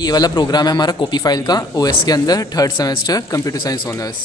ये वाला प्रोग्राम है हमारा कॉपी फाइल का, ओएस के अंदर, third semester computer science honours.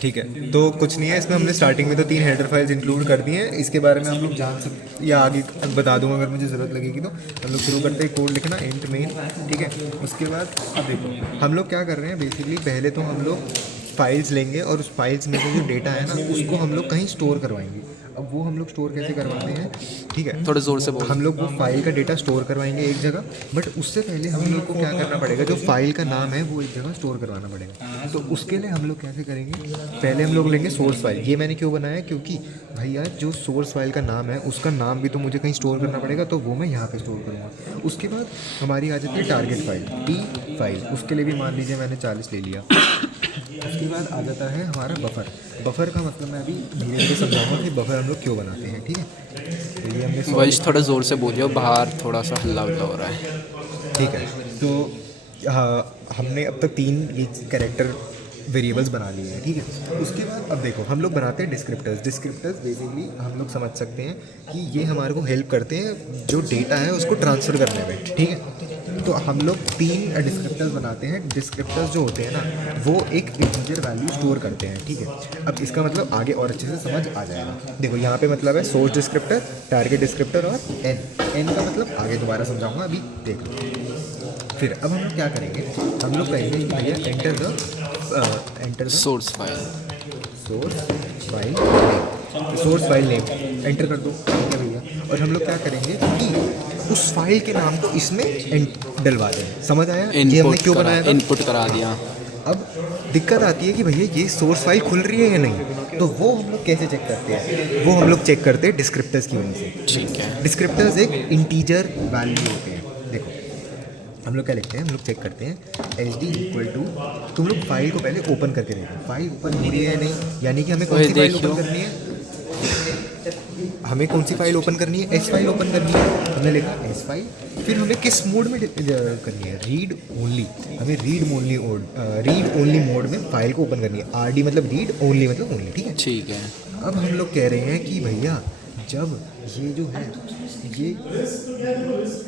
ठीक है, तो कुछ नहीं है इसमें। हमने स्टार्टिंग में तो 3 हेडर फाइल्स इंक्लूड कर दी हैं। इसके बारे में हम लोग जान सकते या आगे बता दूंगा अगर मुझे ज़रूरत लगेगी। तो हम लोग शुरू करते हैं कोड लिखना, इंट मेन। ठीक है, उसके बाद अब देखो हम लोग क्या कर रहे हैं। बेसिकली पहले तो हम लोग फाइल्स लेंगे और उस फाइल्स में से जो डेटा है ना उसको हम लोग कहीं स्टोर करवाएंगे। अब वो हम लोग स्टोर कैसे करवाते हैं, ठीक है, थोड़े ज़ोर से बोल। हम लोग वो फाइल का डेटा स्टोर करवाएंगे एक जगह। बट उससे पहले हम लोग को क्या करना पड़ेगा, जो फाइल का नाम है वो एक जगह स्टोर करवाना पड़ेगा। तो उसके लिए हम लोग कैसे करेंगे, पहले हम लोग लेंगे सोर्स फाइल। ये मैंने क्यों बनाया, क्योंकि भैया जो सोर्स फाइल का नाम है उसका नाम भी तो मुझे कहीं स्टोर करना पड़ेगा, तो वो मैं यहाँ पे स्टोर करूँगा। उसके बाद हमारी आ जाती है टारगेट फाइल, टी फाइल। उसके लिए भी मान लीजिए मैंने 40 ले लिया। उसके बाद आ जाता है हमारा बफर। बफर का मतलब मैं अभी धीरे धीरे समझाऊंगा कि बफर हम लोग क्यों बनाते हैं। ठीक है, तो ये हमने वंश थोड़ा ज़ोर से बोलियो, बाहर थोड़ा सा हल्ला उल्ला हो रहा है। ठीक है, तो हमने अब तक 3 ये कैरेक्टर वेरिएबल्स बना लिए हैं। ठीक है, उसके बाद अब देखो हम लोग बनाते हैं डिस्क्रिप्टर्स। डिस्क्रिप्टर्स बेसिकली हम लोग समझ सकते हैं कि ये हमारे को हेल्प करते हैं जो डेटा है उसको ट्रांसफ़र करने में। ठीक है, तो हम लोग 3 डिस्क्रिप्टर्स बनाते हैं। डिस्क्रिप्टर्स जो होते हैं ना वो एक इंटीजर वैल्यू स्टोर करते हैं। ठीक है, अब इसका मतलब आगे और अच्छे से समझ आ जाएगा। देखो यहाँ पे मतलब है सोर्स डिस्क्रिप्टर, टारगेट डिस्क्रिप्टर और एन का मतलब आगे दोबारा समझाऊंगा, अभी देख लो। फिर अब हम लोग क्या करेंगे, हम लोग कहेंगे कि भैया enter the source file. Source file name. Source file name enter कर दो। ठीक है भैया, और हम लोग क्या करेंगे कि उस फाइल के नाम को इसमें डलवा दें। समझ आया ये हमने क्यों बनाया था? इनपुट करा दिया। अब दिक्कत आती है कि भैया ये सोर्स फाइल खुल रही है या नहीं, तो वो हम लोग कैसे चेक करते हैं? वो हम लोग चेक करते हैं डिस्क्रिप्टर्स की वजह से। ठीक है। डिस्क्रिप्टर्स एक इंटीजर वैल्यू होते हैं। देखो हम लोग क्या लिखते हैं, हम लोग चेक करते हैं एच डी इक्वल टू, तुम लोग फाइल को पहले ओपन करके देखो फाइल ओपन हो रही है या नहीं, यानी कि हमें कौन सी फाइल ओपन करनी है, हमें कौन सी फाइल ओपन करनी है, एस फाइल ओपन करनी है। हमने लिखा एस फाइल। फिर हमें किस मोड में करनी है, रीड ओनली। हमें रीड ओनली मोड में फाइल को ओपन करनी है। आर डी मतलब रीड, ओनली मतलब ओनली। ठीक है, ठीक है। अब हम लोग कह रहे हैं कि भैया जब ये जो है ये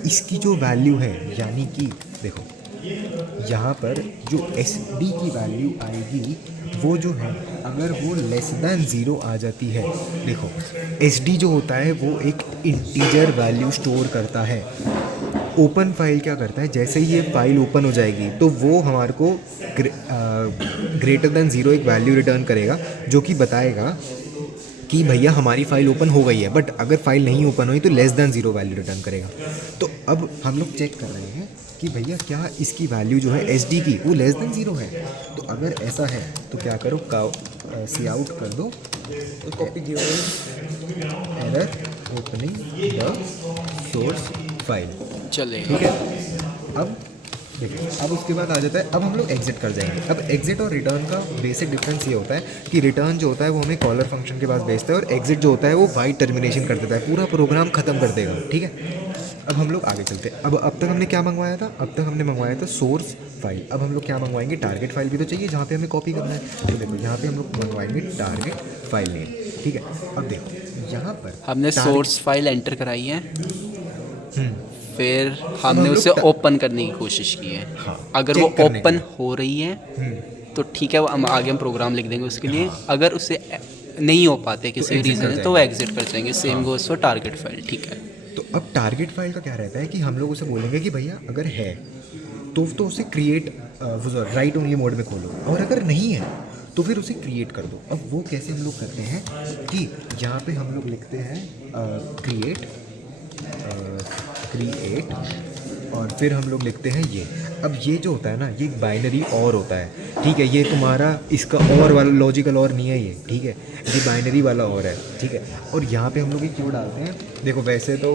इसकी जो वैल्यू है, यानी कि देखो यहाँ पर जो एस डी की वैल्यू आएगी वो जो है अगर वो लेस दैन 0 आ जाती है। देखो एस डी जो होता है वो एक इंटीजर वैल्यू स्टोर करता है। ओपन फाइल क्या करता है, जैसे ही ये फाइल ओपन हो जाएगी तो वो हमारे को ग्रेटर दैन 0 एक वैल्यू रिटर्न करेगा जो कि बताएगा कि भैया हमारी फ़ाइल ओपन हो गई है। बट अगर फाइल नहीं ओपन हुई तो लेस दैन 0 वैल्यू रिटर्न करेगा। तो अब हम लोग चेक कर रहे हैं कि भैया क्या इसकी वैल्यू जो है एस डी की वो लेस दैन 0 है। तो अगर ऐसा है तो क्या करो, सी आउट कर दो, तो copy error opening the source file. चलेगा। ठीक है, अब देखिए अब उसके बाद आ जाता है, अब हम लोग एग्जिट कर जाएंगे। अब एग्जिट और रिटर्न का बेसिक डिफरेंस ये होता है कि रिटर्न जो होता है वो हमें कॉलर फंक्शन के पास भेजता है और एग्जिट जो होता है वो वाइड टर्मिनेशन कर देता है, पूरा प्रोग्राम खत्म कर देगा। ठीक है, अब हम लोग आगे चलते हैं। अब तक हमने क्या मंगवाया था, अब तक हमने मंगवाया था सोर्स फाइल। अब हम लोग क्या मंगवाएंगे, टारगेट फाइल भी तो चाहिए जहाँ पे हमें कॉपी करना है। तो देखो यहाँ पे हम लोग मंगवाएंगे टारगेट फाइल नेम। ठीक है, अब देखो यहाँ पर हमने सोर्स फाइल एंटर कराई है, फिर हम हमने लोग उसे ओपन करने की कोशिश की है। हाँ, अगर चेक वो करने के ओपन लिए। हो रही है तो ठीक है, वो हम आगे हम प्रोग्राम लिख देंगे उसके लिए। अगर उसे नहीं हो पाते किसी exit रीज़न कर से तो वो जाएंगे। एग्जिट कर जाएंगे। Same goes for target file. ठीक है। तो अब टारगेट फाइल का क्या रहता है कि हम लोग उसे बोलेंगे कि भैया अगर है तो उसे क्रिएट राइट ओनली मोड में खोलो, और अगर नहीं है तो फिर उसे क्रिएट कर दो। अब वो कैसे हम लोग करते हैं कि यहाँ पे हम लोग लिखते हैं क्रिएट और फिर हम लोग लिखते हैं ये। अब ये जो होता है ना ये बाइनरी और होता है। ठीक है, ये तुम्हारा इसका और वाला लॉजिकल और नहीं है ये। ठीक है, ये बाइनरी वाला और है। ठीक है, और यहाँ पे हम लोग ये क्यों डालते हैं, देखो वैसे तो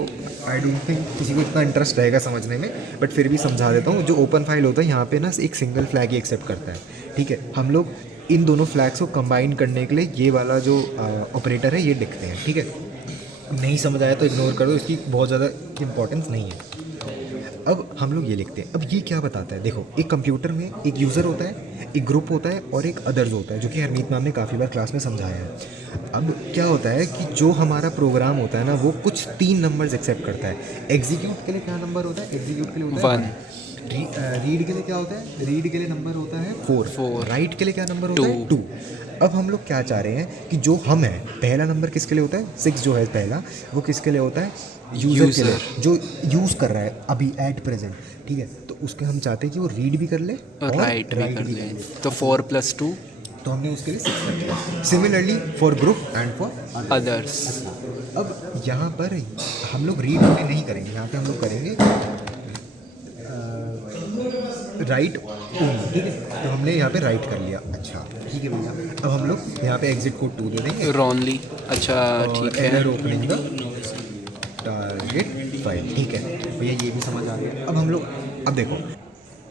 आई डोंट थिंक किसी को इतना इंटरेस्ट रहेगा समझने में, बट फिर भी समझा देता हूँ। जो ओपन फाइल होता है यहाँ पे ना एक सिंगल फ्लैग ही एक्सेप्ट करता है। ठीक है, हम लोग इन दोनों फ्लैग्स को कंबाइन करने के लिए ये वाला जो ऑपरेटर है ये लिखते हैं। ठीक है, नहीं समझ आया तो इग्नोर कर दो, इसकी बहुत ज़्यादा इंपॉर्टेंस नहीं है। अब हम लोग ये लिखते हैं। अब ये क्या बताता है, देखो एक कंप्यूटर में एक यूज़र होता है, एक ग्रुप होता है और एक अदर्स होता है, जो कि हरमीत मैम ने काफ़ी बार क्लास में समझाया है। अब क्या होता है कि जो हमारा प्रोग्राम होता है ना वो कुछ 3 नंबर्स एक्सेप्ट करता है। एग्जीक्यूट के लिए क्या नंबर होता है, एग्जीक्यूट के लिए होता है 1। रीड के लिए क्या होता है, रीड के लिए नंबर होता है 4, राइट के लिए क्या नंबर होता है 2। अब हम लोग क्या चाह रहे हैं कि जो हम है, पहला नंबर किसके लिए होता है 6 जो है पहला, वो किसके लिए होता है यूज़र के लिए, जो यूज़ कर रहा है अभी एट प्रेजेंट, ठीक है। तो उसके हम चाहते हैं कि वो रीड भी कर ले और राइट भी कर ले, तो 4 + 2 तो हमने उसके लिए 6 कर दिया। Similarly for group and for others. अब यहाँ पर हम लोग रीड ओनली नहीं करेंगे, यहाँ पे हम लोग करेंगे राइट ओनली, ठीक है। तो हमने यहाँ पे राइट कर लिया, अच्छा ठीक है भैया। अब हम लोग यहाँ पे एग्जिट कोड 2 दे देंगे, रॉनली, अच्छा ठीक है। Error opening the target file, ठीक है भैया, ये भी समझ आ गया। अब हम लोग, अब देखो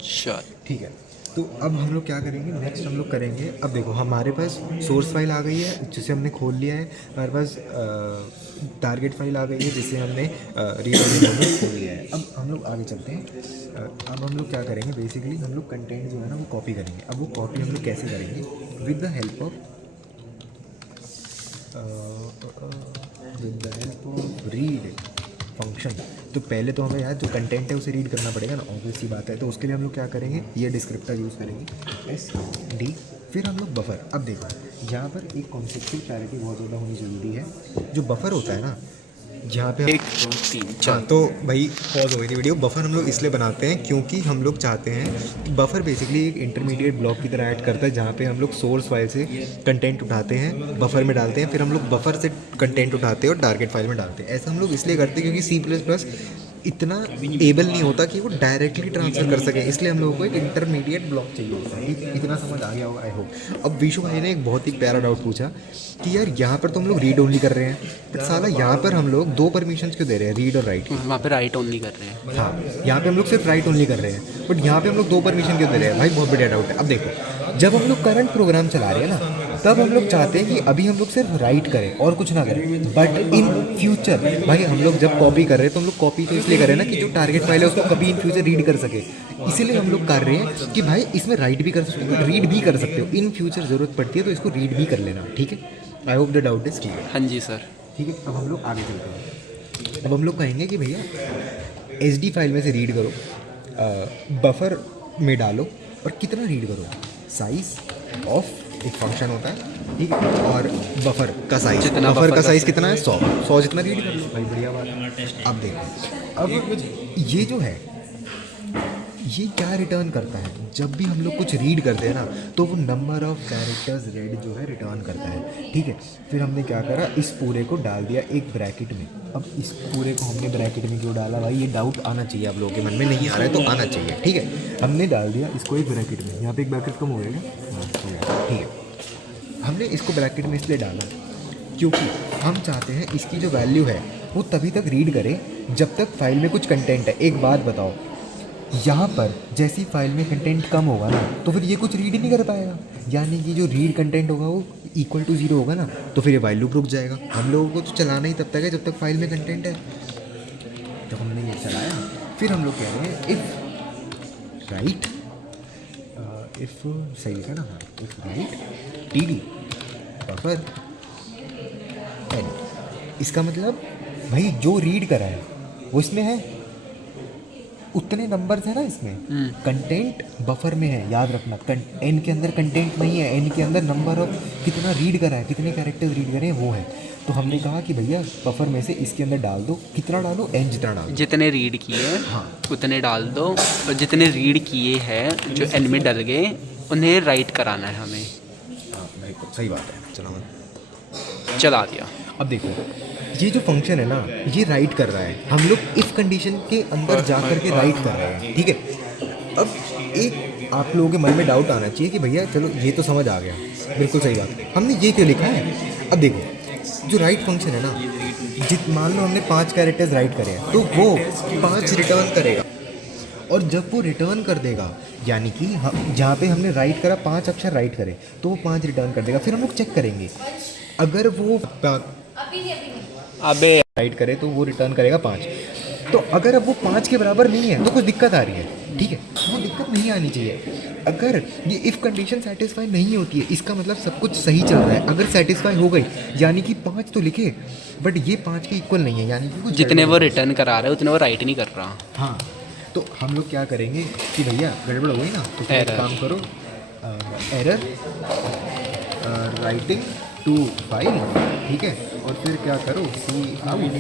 चल ठीक है, तो अब हम लोग क्या करेंगे, नेक्स्ट हम लोग करेंगे, अब देखो हमारे पास सोर्स फाइल आ गई है जिसे हमने खोल लिया है, हमारे पास टारगेट फाइल आ गई है जिसे हमने रीड ओनली खोल लिया है। अब हम लोग आगे चलते हैं। अब हम लोग क्या करेंगे, बेसिकली हम लोग कंटेंट जो है ना वो कॉपी करेंगे। अब वो कॉपी हम लोग कैसे करेंगे, with the help of read function. तो पहले तो हमें यार जो कंटेंट है उसे रीड करना पड़ेगा ना, ऑब्वियस सी बात है। तो उसके लिए हम लोग क्या करेंगे, ये डिस्क्रिप्टर यूज़ करेंगे SD, फिर हम लोग बफर। अब देखो यहाँ पर एक कॉन्सेप्चुअल क्लैरिटी बहुत ज़्यादा होनी ज़रूरी है। जो बफर होता है ना, जहाँ पे 1 2 3 हाँ, 4 तो भाई पॉज हो गई थी वीडियो। बफर हम लोग इसलिए बनाते हैं क्योंकि हम लोग चाहते हैं कि बफर बेसिकली एक इंटरमीडिएट ब्लॉक की तरह ऐड करता है, जहाँ पे हम लोग सोर्स फाइल से कंटेंट उठाते हैं, बफर में डालते हैं, फिर हम लोग बफर से कंटेंट उठाते हैं और टारगेट फाइल में डालते हैं। ऐसा हम लोग इसलिए करते हैं क्योंकि C++ इतना एबल नहीं होता कि वो डायरेक्टली ट्रांसफ़र कर सके, इसलिए हम लोगों को एक इंटरमीडिएट ब्लॉक चाहिए होता है। ठीक, इतना समझ आ गया होगा आई होप। अब विशु भाई ने एक बहुत ही प्यारा डाउट पूछा कि यार यहाँ पर तो हम लोग रीड ओनली कर रहे हैं, बट साला यहाँ पर हम लोग 2 परमिशंस क्यों दे रहे हैं, रीड और राइट। वहाँ पे राइट ओनली कर रहे हैं। हाँ, यहाँ पे हम लोग सिर्फ राइट ओनली कर रहे हैं, बट यहाँ पे हम लोग 2 परमिशन क्यों दे रहे हैं भाई, बहुत बढ़िया डाउट है। अब देखो जब हम लोग करंट प्रोग्राम चला रहे हैं ना, तब हम लोग चाहते हैं कि अभी हम लोग सिर्फ राइट करें और कुछ ना करें, बट इन फ्यूचर भाई हम लोग जब कॉपी कर रहे हैं तो हम लोग कॉपी तो इसलिए करें ना कि जो टारगेट फाइल है उसको कभी इन फ्यूचर रीड कर सके। इसीलिए हम लोग कर रहे हैं कि भाई इसमें राइट भी कर सकते हो, रीड भी कर सकते हो, इन फ्यूचर ज़रूरत पड़ती है तो इसको रीड भी कर लेना, ठीक है। I hope the doubt is clear. हाँ जी सर। ठीक है, अब हम लोग आगे चलते हैं। अब हम लोग कहेंगे कि भैया SD फाइल में से रीड करो, बफर में डालो, और कितना रीड करो, साइज ऑफ एक फंक्शन होता है, ठीक है, और बफर का साइज, जितना बफर का का साइज कितना है 100 जितना रीड कर लो भाई, बढ़िया बात है। अब देखो, अब ये जो है ये क्या रिटर्न करता है, जब भी हम लोग कुछ रीड करते हैं ना तो वो नंबर ऑफ कैरेक्टर्स रेड जो है रिटर्न करता है, ठीक है। फिर हमने क्या करा, इस पूरे को डाल दिया एक ब्रैकेट में। अब इस पूरे को हमने ब्रैकेट में क्यों डाला भाई, ये डाउट आना चाहिए आप लोगों के मन में, नहीं आ रहा है तो आना चाहिए, ठीक है। हमने डाल दिया इसको एक ब्रैकेट में, यहाँ पे एक ब्रैकेट कम हो गया, ठीक है। हमने इसको ब्रैकेट में इसलिए डाला क्योंकि हम चाहते हैं इसकी जो वैल्यू है वो तभी तक रीड करे जब तक फाइल में कुछ कंटेंट है। एक बात बताओ, यहाँ पर जैसी फाइल में कंटेंट कम होगा ना तो फिर ये कुछ रीड ही नहीं कर पाएगा, यानी कि जो रीड कंटेंट होगा वो इक्वल टू 0 होगा ना, तो फिर ये वाइल लूप रुक जाएगा। हम लोगों को तो चलाना ही तब तक है जब तक फाइल में कंटेंट है। तो हमने ये चलाया, फिर हम लोग कह रहे हैं इफ़ राइट, इफ़ सही है ना, हाँ, if right TD buffer and. इसका मतलब भाई जो रीड करा है वो इसमें है, उतने नंबर्स है ना इसमें, कंटेंट बफर में है, याद रखना। एन के अंदर कंटेंट नहीं है, एन के अंदर नंबर ऑफ कितना रीड करा है, कितने कैरेक्टर्स रीड करे हैं वो है। तो हमने कहा कि भैया बफर में से इसके अंदर डाल दो, कितना डालो, एन जितना डालो, जितने रीड किए हाँ उतने डाल दो, और जितने रीड किए हैं जो एन में डल गए उन्हें राइट कराना है हमें। हाँ भाई सही बात है, चलो चला दिया। अब देखो ये जो फंक्शन है ना ये राइट कर रहा है, हम लोग इफ़ कंडीशन के अंदर जा कर के राइट कर रहे हैं, ठीक है। अब एक आप लोगों के मन में डाउट आना चाहिए कि भैया चलो ये तो समझ आ गया, बिल्कुल सही बात, हमने ये क्यों लिखा है। अब देखो जो राइट फंक्शन है ना, मान लो हमने 5 कैरेक्टर्स राइट करे हैं तो वो 5 रिटर्न करेगा, और जब वो रिटर्न कर देगा यानी कि हम जहाँ पे हमने राइट करा 5 अक्षर राइट करे तो वो 5 रिटर्न कर देगा। फिर हम लोग चेक करेंगे अगर वो अबे राइट करे तो वो रिटर्न करेगा 5। तो अगर अब वो 5 के बराबर नहीं है तो कुछ दिक्कत आ रही है, ठीक है, वो दिक्कत नहीं आनी चाहिए। अगर ये इफ़ कंडीशन सेटिस्फाई नहीं होती है इसका मतलब सब कुछ सही चल रहा है। अगर सेटिस्फाई हो गई यानी कि 5 तो लिखे बट ये 5 के इक्वल नहीं है, यानी कि कुछ जितने वो रिटर्न करा रहे हैं उतने वो राइट नहीं कर रहा। हाँ, तो हम लोग क्या करेंगे कि भैया गड़बड़ हो गई ना, तो फिर एक Error. काम करो, एरर राइटिंग टू फाइल, ठीक है, और फिर क्या करो सी आउट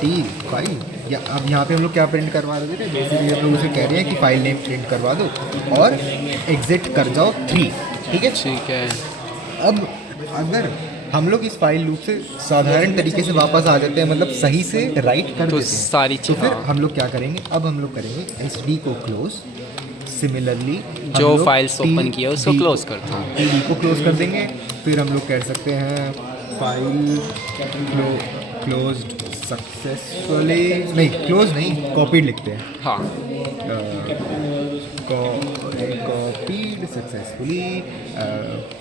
टी फाइल, या अब यहाँ पे हम लोग क्या प्रिंट करवा रहे थे, बेसिकली हम लोग उसे कह रहे हैं कि फाइल नेम प्रिंट करवा दो और एग्जिट कर जाओ 3, ठीक है। ठीक है। अब अगर हम लोग इस फाइल लूप से साधारण तरीके से वापस आ जाते हैं, मतलब सही से राइट कर तो देते हैं, सारी तो चीज़ फिर हाँ। हम लोग क्या करेंगे, अब हम लोग करेंगे SD को क्लोज, सिमिलरली जो files open की है उसको close कर दो। TD को क्लोज कर देंगे, फिर हम लोग कह सकते हैं फाइल क्लोज्ड सक्सेसफुली, नहीं क्लोज नहीं, कॉपीड लिखते हैं, हाँ कॉपीड सक्सेसफुली,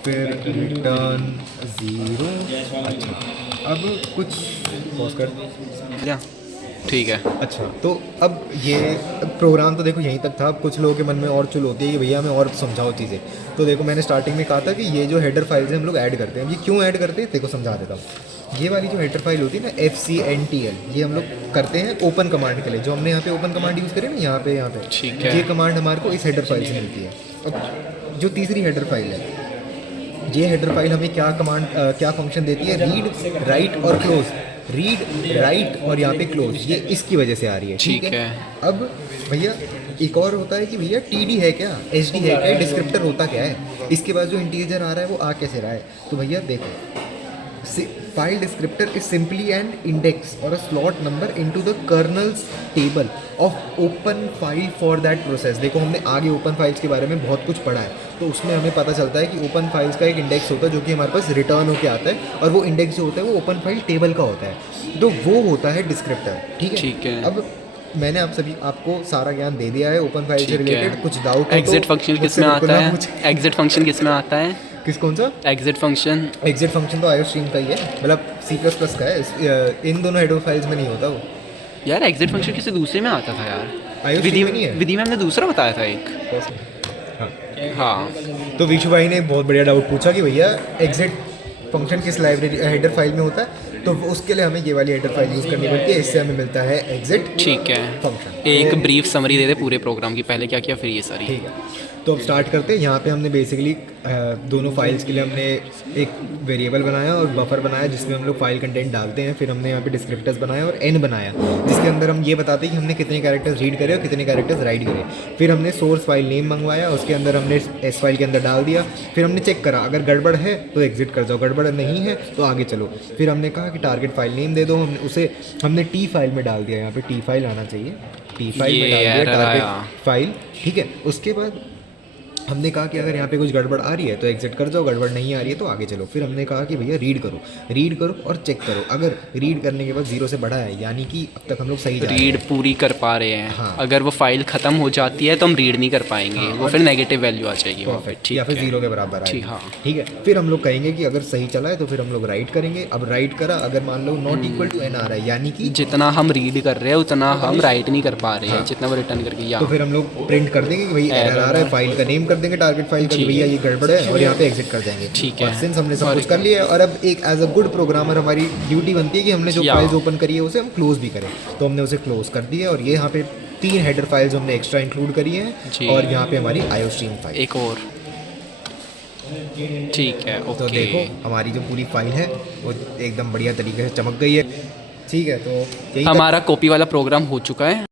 फिर रिटर्न 0। अच्छा अब कुछ पॉज कर, या ठीक है। अच्छा तो अब ये प्रोग्राम तो देखो यहीं तक था। अब कुछ लोगों के मन में और चुल होती है कि भैया हमें और समझाओ चीज़ें। तो देखो मैंने स्टार्टिंग में कहा था कि ये जो हेडर फाइल्स हैं हम लोग ऐड करते हैं। ये क्यों ऐड करते हैं देखो समझा देता हूँ। ये वाली जो हेडर फाइल होती है ना FCNTL, ये हम लोग करते हैं ओपन कमांड के लिए। जो हमने यहाँ पे ओपन कमांड यूज़ करी ना यहाँ पे ठीक है। ये कमांड हमारे को इस हेडर फाइल से मिलती है। अब जो तीसरी हेडर फाइल है, ये हेडर फाइल हमें क्या कमांड क्या फंक्शन देती है, रीड राइट और क्लोज, रीड राइट और यहाँ पे क्लोज, ये इसकी वजह से आ रही है। ठीक है। अब भैया एक और होता है कि भैया TD है क्या, SD है क्या, डिस्क्रिप्टर होता क्या है, इसके बाद जो इंटीजर आ रहा है वो आ कैसे रहा है। तो भैया देखो file descriptor is simply an index और a slot number into the kernel's table of open file for that process. देखो हमने आगे ओपन फाइल्स के बारे में बहुत कुछ पढ़ा है, तो उसमें हमें पता चलता है कि ओपन फाइल्स का एक इंडेक्स होता है जो कि हमारे पास रिटर्न होकर आता है, और वो इंडेक्स जो होता है वो ओपन फाइल टेबल का होता है, तो वो होता है डिस्क्रिप्टर। ठीक है। अब मैंने आपको सारा ज्ञान दे दिया है ओपन फाइल से रिलेटेड। कुछ डाउट एग्जिट फंक्शन किस में आता है? एग्जिट फंक्शन किस में आता है? किस कौन सा एग्जिट फंक्शन? एग्जिट फंक्शन तो आयोस्ट्रीम का ही है, मतलब C++ का है। इन दोनों हेडर फाइल्स में नहीं होता वो। यार एग्जिट फंक्शन किसी दूसरे में आता था यार, IOStream में नहीं है। विधि में हमने दूसरा बताया था एक। हाँ तो विशु भाई ने बहुत बढ़िया डाउट पूछा कि भैया एग्जिट फंक्शन किस लाइब्रेरी हेडर फाइल में होता है, तो उसके लिए हमें ये वाली हेडर फाइल यूज़ करनी पड़ती है, इससे हमें मिलता है एग्जिट ठीक है। फंक्शन। एक ब्रीफ समरी दे दे पूरे प्रोग्राम की, पहले क्या किया फिर ये सारी। ठीक है, तो अब स्टार्ट करते हैं। यहाँ पे हमने बेसिकली दोनों फाइल्स के लिए हमने एक वेरिएबल बनाया और बफर बनाया जिसमें हम लोग फाइल कंटेंट डालते हैं। फिर हमने यहाँ पे डिस्क्रिप्टर्स बनाया और n बनाया, जिसके अंदर हम ये बताते हैं कि हमने कितने कैरेक्टर्स रीड करे और कितने कैरेक्टर्स राइट करे। फिर हमने सोर्स फाइल नेम मंगवाया, उसके अंदर हमने s फाइल के अंदर डाल दिया। फिर हमने चेक करा, अगर गड़बड़ है तो एग्जिट कर जाओ, गड़बड़ नहीं है तो आगे चलो। फिर हमने कहा कि टारगेट फाइल नेम दे दो, हमने T फाइल में डाल दिया, यहाँ पे T फाइल आना चाहिए, T फाइल में डाल दिया टारगेट फाइल। ठीक है, उसके बाद हमने कहा कि अगर यहाँ पे कुछ गड़बड़ आ रही है तो एग्जिट कर जाओ, गड़बड़ नहीं आ रही है तो आगे चलो। फिर हमने कहा कि भैया रीड करो और चेक करो। अगर रीड करने के बाद 0 से बढ़ा है यानी कि अब तक हम लोग सही जा रहे हैं, रीड पूरी कर पा रहे हैं। हाँ। अगर वो फाइल खत्म हो जाती है तो हम रीड नहीं कर पाएंगे, हाँ, वो फिर नेगेटिव वैल्यू आ जाएगी वहाँ पे। परफेक्ट, या फिर 0 के बराबर ठीक, आएगी। हाँ। ठीक है, फिर हम लोग कहेंगे कि अगर सही चला है तो फिर हम लोग राइट करेंगे। अब राइट करा, अगर मान लो नॉट इक्वल टू n आ रहा है यानी कि जितना हम रीड कर रहे हैं उतना हम राइट नहीं कर पा रहे हैं, जितना वो रिटर्न करके या तो फिर हम लोग प्रिंट कर देंगे कि भाई एरर आ रहा है, फाइल का नेम कर देंगे टारगेट फाइल का, भैया ये गड़बड़ है, और यहाँ पे एग्जिट कर जाएंगे। ठीक है। और सिंस हमने सब कुछ कर लिया है, और अब एक एज अ गुड प्रोग्रामर हमारी ड्यूटी बनती है कि हमने जो फाइल्स ओपन करी है उसे हम क्लोज भी करें। तो हमने उसे क्लोज कर दिया, और ये यहाँ पे 3 हेडर फाइल्स हमने एक्स्ट्रा इंक्लूड करी हैं, और यहाँ पे हमारी आयोस्ट्रीम फाइल एक और। ठीक है, ओके। तो देखो हमारी जो पूरी फाइल है वो एकदम बढ़िया तरीके से चमक गई है। ठीक है, तो यही हमारा कॉपी वाला प्रोग्राम हो चुका है।